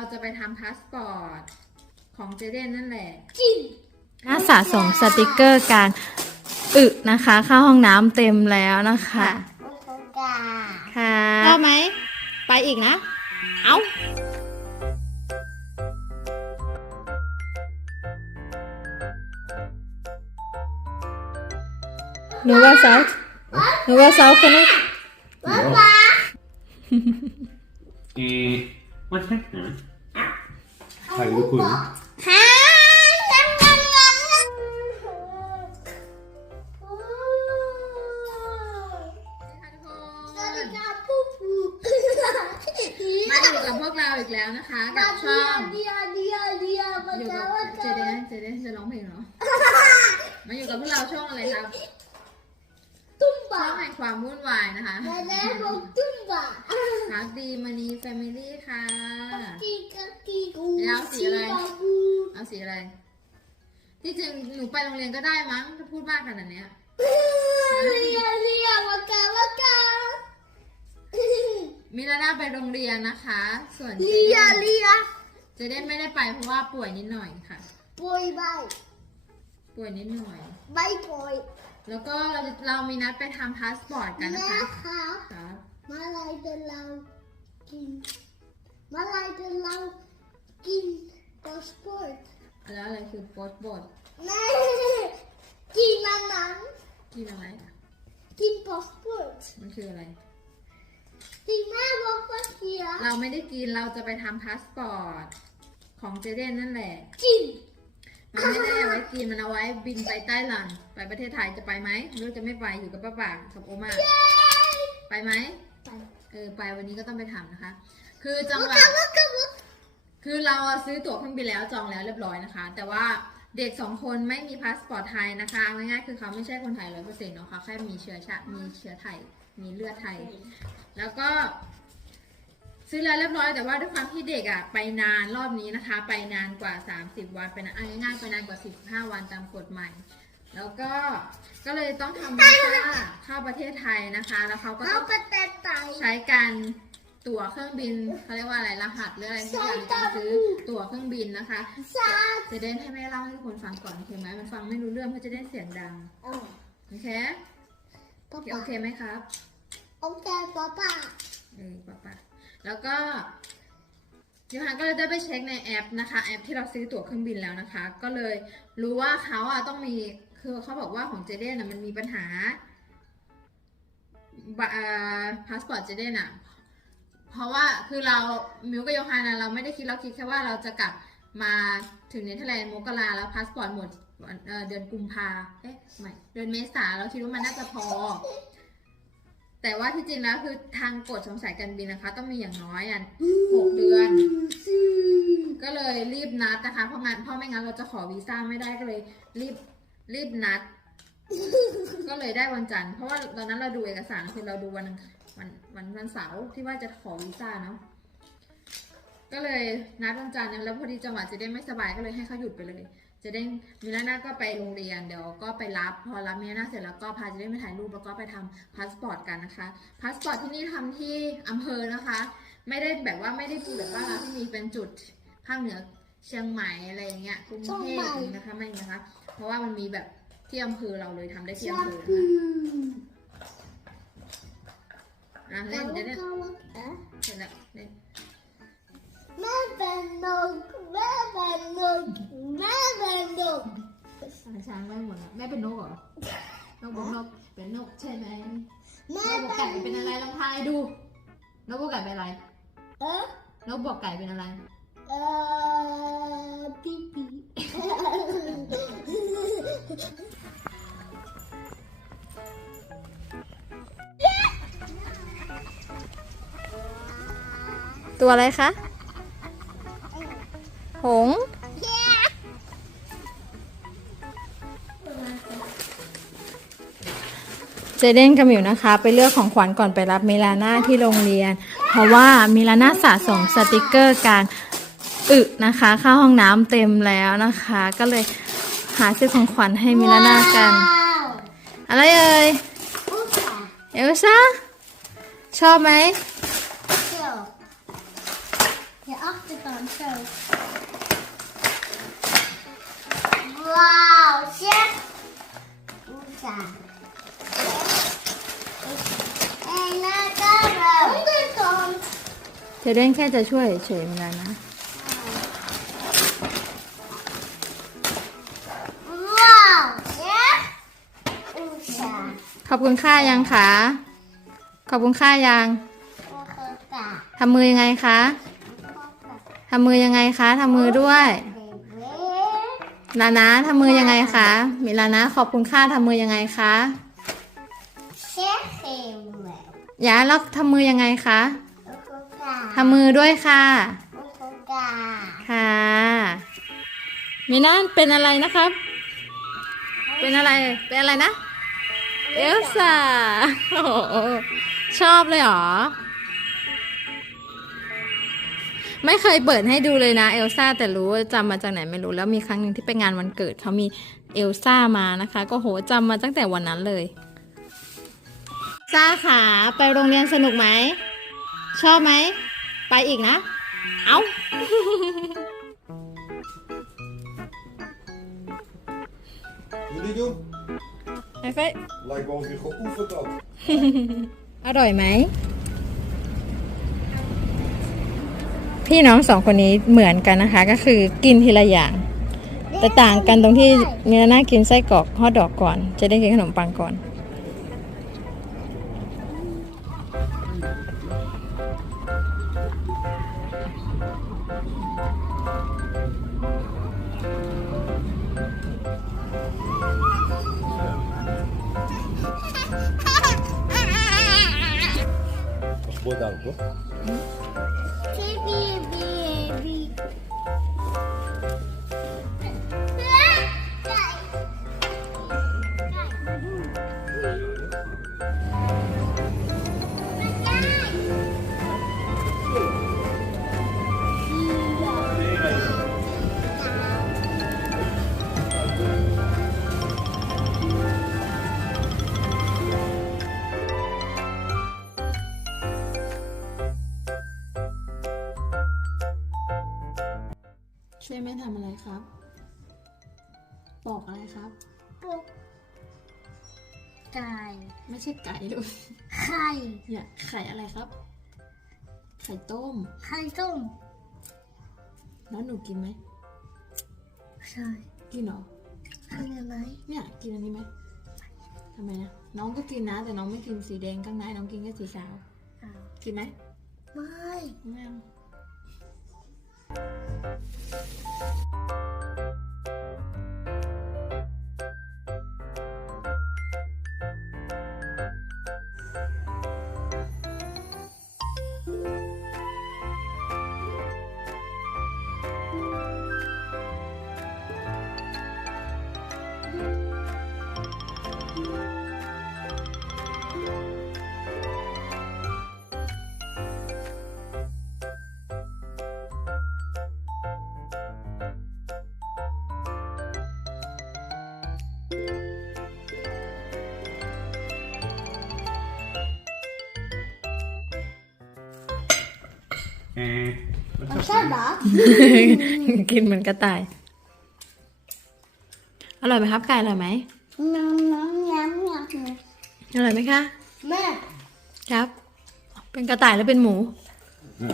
เราจะไปทำพาสปอร์ตของเจเดนนั่นแหละ จิ้มน่าสะสมสติกเกอร์การอึนะคะเข้าห้องน้ำเต็มแล้วนะคะโอ้โหกาค่ะชอบไหม ไปอีกนะ เอาหนูว่าเซาหนูว่าเซาคนนี้ป๊า Eh, what's that? Huh? How you cool? ฮะมาอยู่กับพวกเราอีกแล้วนะคะ กับช่องเดียเดียเดียมาอยู่กับว่าเจเดนเจเดนจะร้องเพลงเหรอ มาอยู่กับพวกเราช่องอะไรครับ ช่บ่าองแห่งความวุ่นวายนะคะมาแล้วบอกตุ้มบ่าพักดีมานีแฟมิลี่ค่ะ กีกะกีกูแล้วสีอะไรบาบูเอาสีอะไร ที่จริงหนูไปโรงเรียนก็ได้มั้งถ้าพูดมากขนาดเนี้ยเรียเรียมากามากามิลาน่าไปโรงเรียนนะคะ ส่วนเจเรีเดยนเรียเจเดนไม่ได้ไปเพราะว่าป่วยนิดหน่อยค่ะปอยใบป่วยนิดหน่อยใบปอย แล้วก็เราจะเรามีนัดไปทำพาสปอร์ตกันนะแม่คะครับครับมาลายเดินเรากินมาลายเดินเรากินพาสปอร์ตแล้วอะไรคือโพสต์บอร์ดแม่กินอันนั้นกินอะไรอะกินพาสปอร์ตมันคืออะไร ที่แม่บอกว่าเสียเราไม่ได้กินเราจะไปทำพาสปอร์ตของเจเดนนั่นแหละ กิน มันไม่ได้เอาไว้กินมันเอาไว้บินไปไต้หวันไปประเทศไทยจะไปไหมหรือจะไม่ไปอยู่กับป้าปากกับโอมาไปไหมไปเออไปวันนี้ก็ต้องไปทำนะคะ คือจังมุหกวะกะมุกกะมุกคือเราอะซื้อตั๋วเครื่องบินแล้วจองแล้วเรียบร้อยนะคะ แต่ว่าเด็กสองคนไม่มีพาสปอร์ตไทยนะคะเอาง่ายๆคือเขาไม่ใช่คนไทยร้อยเปอร์เซ็นต์เนาะเขาแค่มีเชื้อชาติมีเชื้อไทย มีเลือดไทย แล้วก็ ซื้อแล้วเรียบร้อยแต่ว่าด้วยความที่เด็กอะไปนานรอบนี้นะคะ ไปนานกว่า 30 วันไปนานเอาง่ายๆไปนานกว่า45วันตามกฎใหม่ แล้วก็ก็เลยต้องทำวีซ่าเข้าประเทศไทยนะคะ แล้วเขาก็เอาต้องไปแต่ไตใช้การตั๋วเครื่องบินเขาเรียกว่าอะไรรหัสหรืออะไรที่อย่างในการซื้อตั๋วเครื่องบินนะคะซาจะได้ให้แม่เล่าให้ทุกคนฟังก่อนโอเคไหมมันฟังไม่รู้เรื่องเพราะจะได้เสียงดังเอาโอเคป๊าโอเคป๊าไหมครับโอเคป๊าป๊าเออป่ะป่ะ แล้วก็ยูฮันก็เลยได้ไปเช็คในแอปนะคะแอปที่เราซื้อตั๋วเครื่องบินแล้วนะคะ ก็เลยรู้ว่าเขาอะต้องมีคือเขาบอกว่าของเจเดนอะมันมีปัญหาพาสปอร์ตเจเดนอะเพราะว่าคือเรามิวกับโยฮันะเราไม่ได้คิดเราคิดแค่ว่าเราจะกลับมาถึงเนเธอร์แลนด์มกราแล้วพาสปอร์ตหมดเดือนกุมภาเอ๊ะไม่เดือนเมษาเราคิดว่ามันน่าจะพอ แต่ว่าที่จริงแล้วคือทางกฎของสายการบินนะคะ ต้องมีอย่างน้อยอะหกเดือน ก็เลยรีบนัดนะคะ เพราะงั้นเพราะไม่งั้นเราจะขอวีซ่าไม่ได้ก็เลยรีบรีบนัด ก็เลยได้วันจันทร์เพราะว่าตอนนั้นเราดูเอกสารคือเราดูวันอังวันวันวันเสาร์ที่ว่าจะขอวีซ่าเนาะก็เลยนัดวันจันทร์แล้วพอดีจังหวะเจะได้ไม่สบายก็เลยให้เขาหยุดไปเลย จะได้มิลาน่าก็ไปโรงเรียนเดี๋ยวก็ไปรับพอรับมิลาน่าเสร็จแล้วก็พาจะได้ไปถ่ายรูปแล้วก็ไปทำพาสปอร์ตกันนะคะพาสปอร์ตที่นี่ทำที่อำเภอนะคะ ไม่ได้แบบว่าไม่ได้ปูแบบว่าเราที่มีเป็นจุดภาคเหนือเชียงใหม่อะไรอย่างเงี้ยกรุงเทพอย่างนี้นะคะไม่นะคะ เพราะว่ามันมีแบบที่อำเภอเราเลยทำได้ที่ชาอำเภอบูนะคะอะเล่นเดี๋ยวเล่นเสร็จแล้วเล่น แม่เป็นนกแม่เป็นนกแม่เป็นนกอะช้างได้หมดแล้วแม่เป็นนกเหรอนกบอกนกเป็นนกใช่ไหมแม่นกบอกเป็ไก่นเป็นอะไรลองทายดูนกบอกไก่เป็นอะไรเออนกบอกไก่เป็นอะไร เออปีปีตัวอะไรคะ หงส์เจเดนกับหมิวนะคะ ไปเลือกของขวัญก่อนไปรับมิลาน่าที่โรงเรียน เพราะว่ามิลาน่าสะสมสติกเกอร์การอึนะคะเข้าห้องน้ำเต็มแล้วนะคะ ก็เลยหาซื้อของขวัญให้มิลาน่ากันว้าวอะไรเอ่ยอุ๊บอะเอลซ่าชอบไหม เดี๋ยวเดี๋ยวออกไปก่อนเชิญว้าวเชฟอุตส่าห์เอ็นน่าจะเราเดินก่อนเจเดนแค่จะช่วยเฉยๆเมลานะว้าวเชฟอุตส่าห์ขอบคุณค่ายังคะขอบคุณค่ายังโอเคค่ะทำมือยังไงคะ ทำมือยังไงคะทำมือด้วยเบเบ้ลานะทำมือยังไงคะมิลานะขอบคุณค่าทำมือยังไงคะเชฟเฮมเวลยาแล้วทำมือยังไงคะโอเคค่ะทำมือด้วยค่ะโอเคค่ะค่ะมินานเป็นอะไรนะครับ เป็นอะไรเป็นอะไรนะ เอลซ่าโอ้โหชอบเลยเหรอ ไม่เคยเปิดให้ดูเลยนะเอลซ่าแต่รู้ว่าจำมาจากไหนไม่รู้แล้วมีครั้งหนึ่งที่ไปงานวันเกิดเขามีเอลซ่ามานะคะ ก็โหจำมาตั้งแต่วันนั้นเลยซ่าขาไปโรงเรียนสนุกไหม ชอบไหม ไปอีกนะ เอา Jullie doen? ไอ้เฟย Lijkt wel of je geoefend had. อร่อยไหม พี่น้องสองคนนี้เหมือนกันนะคะ ก็คือกินทีละอย่าง แต่ต่างกันตรงที่เนื้อหน้ากินไส้กรอกฮอทดอกก่อน จะได้กินขนมปังก่อน Dat is ช่วยแม่ทำอะไรครับปอกอะไรครับไก่ไม่ใช่ไก่ลูกไข่อย่าไข่อะไรครับ ไข่ต้ม ไข่ต้มแล้วหนูกินไหมใช่กินเหรอกินอะไรเนี่ยกินอันนี้ไหมทำไมอะน้องก็กินนะ แต่น้องไม่กินสีแดงข้างในน้องกินแค่สีขาวอ้าวกินไหมไม่ไม่เอา Thank you. Eh, wat มัน is ใช่ dat? เหรอกินเหมือนกระต่าย อร่อยไหมครับไก่อร่อยไหมน้ำน้ำน้ำน้ำอร่อยไหมคะแม่ครับ เป็นกระต่ายหรือเป็นหมู Ja.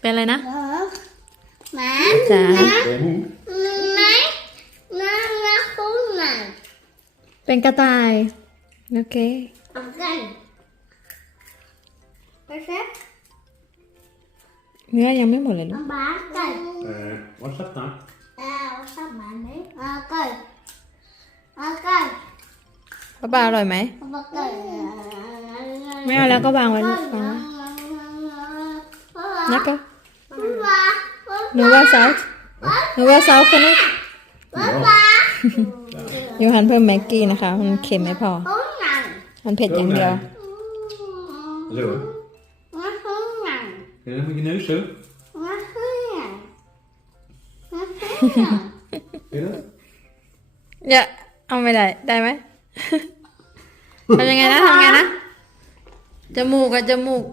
เป็นอะไรนะเหรอแม่จ๋า Hoe? ไหนน้ำน้ำคุ้มหน่อยเป็นกระต่าย โอเคเอาไก่ไป เช็คเนื้อยังไม่หมดเลยลูเอากบ้าไก่ Eh, wat is dat dan? เอาสับมันไหมเอาไก่เอาไก่ป้าปลาอร่อยไหมเอาไก่ไม่เอาแล้วก็วางไว้ลูกวางไว้นะก็ หนูว่าซอสหนูว่าซอสคนนี้ ยูฮันเพิ่มแม็กกี้นะคะ มันเค็มไม่พอ มันเผ็ดอย่างเดียว Zo. Kun je dat met je neus zo? Kun je dat? เยอะเอาไม่ได้ ได้ไหม ทำยังไงนะทำยังไงนะ จมูกกับจมูก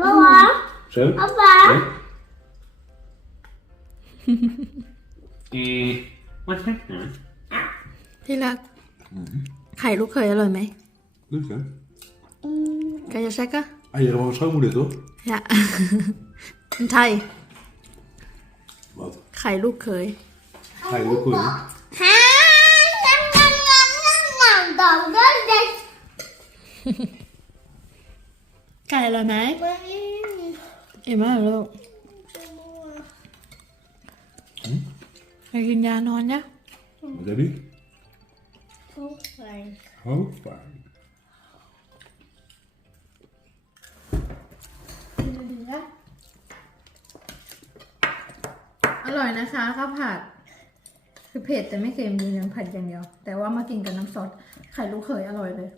ป๊าป๊า Zo. ป๊าป๊า Eh, wat zeg je? ที่รัก ไข่ลูกเขยอร่อยไหม Leuk hè? ไก่จะใช่ก็ Eieren van mijn schoonmoeder toch? ยะไทย Wat? ไข่ลูกเขย Ga je ook goed? ฮะงั้น ร่อยนะคะข้าวผัด คือเผ็ดแต่ไม่เค็มยืนยันผัดอย่างเดียว แต่ว่ามากินกับน้ำซอสไข่ลูกเขยอร่อยเลย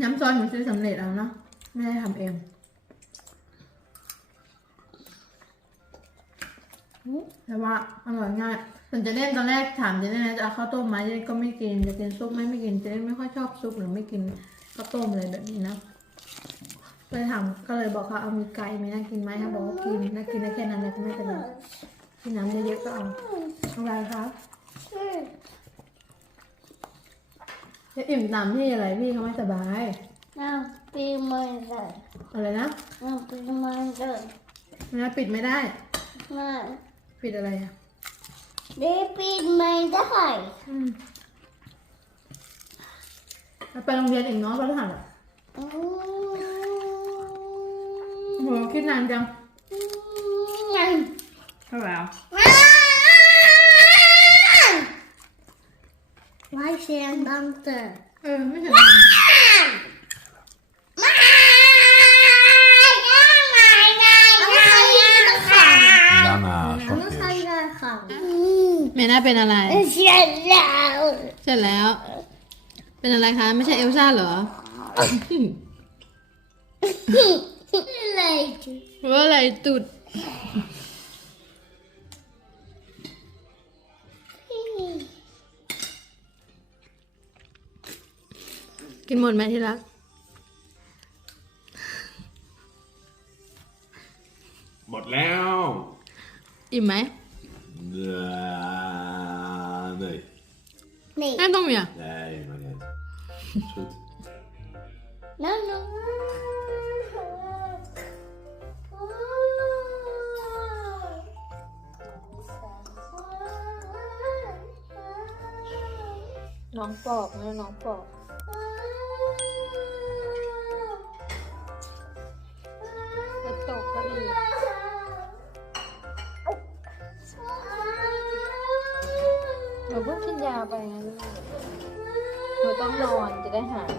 น้ำซอสหนูซื้อสำเร็จเอาเนาะไม่ได้ทำเองแต่ว่าอร่อยง่ายส่วนจะเล่นตอนแรกถามจะเล่นนะจะเอาข้าวต้มไหมเจะเล่นก็ไม่กินจะกินซุปไหมไม่กินจะเล่นไม่ค่อยชอบซุปหรือไม่กินข้าวต้มอะไรแบบนี้นะ เลยถามก็เลยบอกเขาเอามีไก่มีน่ากินไหมเขาบอกว่ากินน่ากินได้แค่นั้นแหละก็ไม่เป็นไรกินน้ำเยอะๆก็เอาอะไรครับจะอิ่มตามที่อะไรพี่เขาไม่สบายน้ำปีใหม่เลยอะไรนะน้ำปีใหม่เลยนะปิดไม่ได้มาปิดอะไรอะได้ปีใหม่ได้อืมแล้วไปโรงเรียนอีกเนาะพฤหัสอะ อืมโอ้โหคิดนานจังงั้นเท่าไหร่อะไว้เสียงดังเถอะเออไม่เห็น Daarna ไม่ใช่เลยค่ะเมน่าเป็นอะไรเสียแล้วเสร็จแล้ว เป็นอะไรคะ ไม่ใช่เอลซ่าเหรอ เลยว่าอะไรตุดกินหมดไหมที่รัก หมดแล้วอิ่มไหม Uh, nee. นี่แม่ต้องมีอะ Nee, maar niet. Is goed. น้องปอกนะน้องปอกจะตกก็อีกเราเพิ่งกินยาไปไงลูกเราต้องนอนจะได้หาย